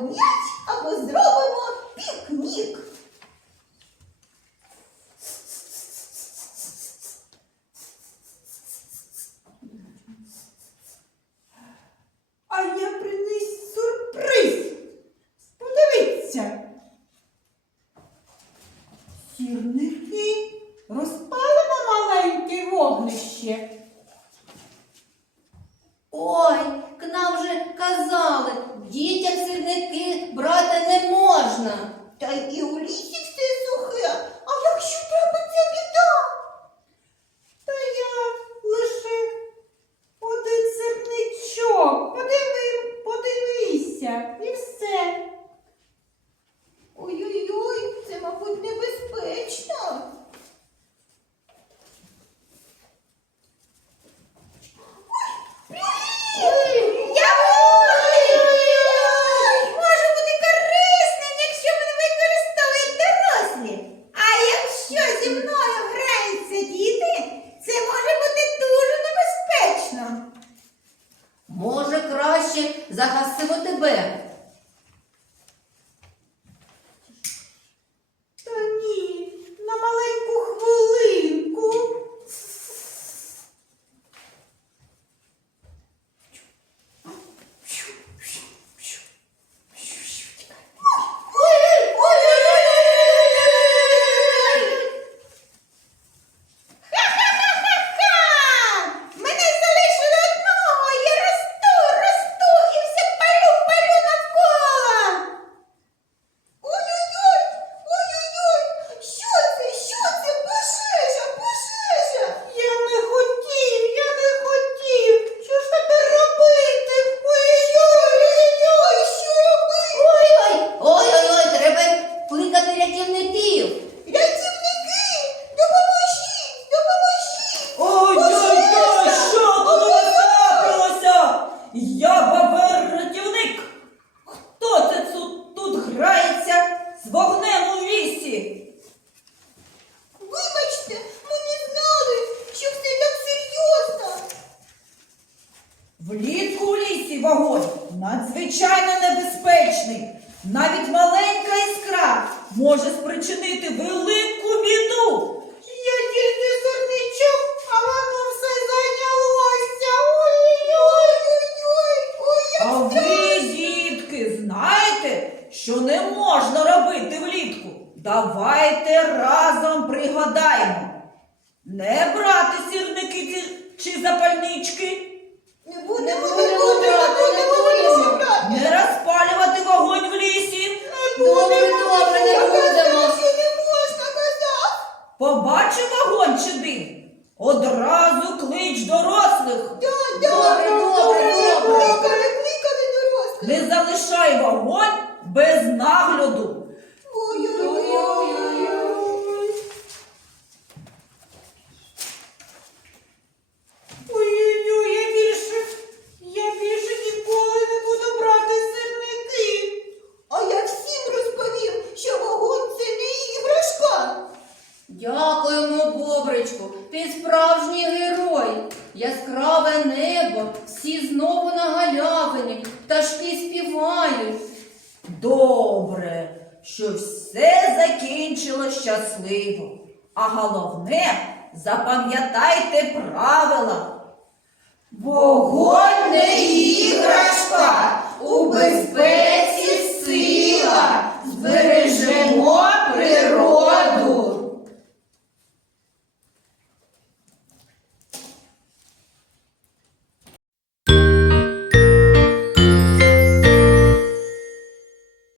м'яч або зробимо пікнік. А я приніс сюрприз. Подивіться. Сірники. надзвичайно небезпечний. Навіть маленька іскра може спричинити велику біду. Я тільки зерничок, а воно все зайнялося. Ой-ой-ой, ой, як А ви, дітки, знаєте, що не можна робити влітку. Давайте разом пригадаємо. Не брати сірники чи запальнички. Не будемо Побачив Побачила гончидив? Одразу клич дорослих. Добре, добре, добре, добре, добре. Не залишай вогонь без нагляду. Снігурочку, ти справжній герой. Яскраве небо, всі знову на галявині, пташки співають. Добре, що все закінчило щасливо. А головне, запам'ятайте правила. Вогонь не іграшка!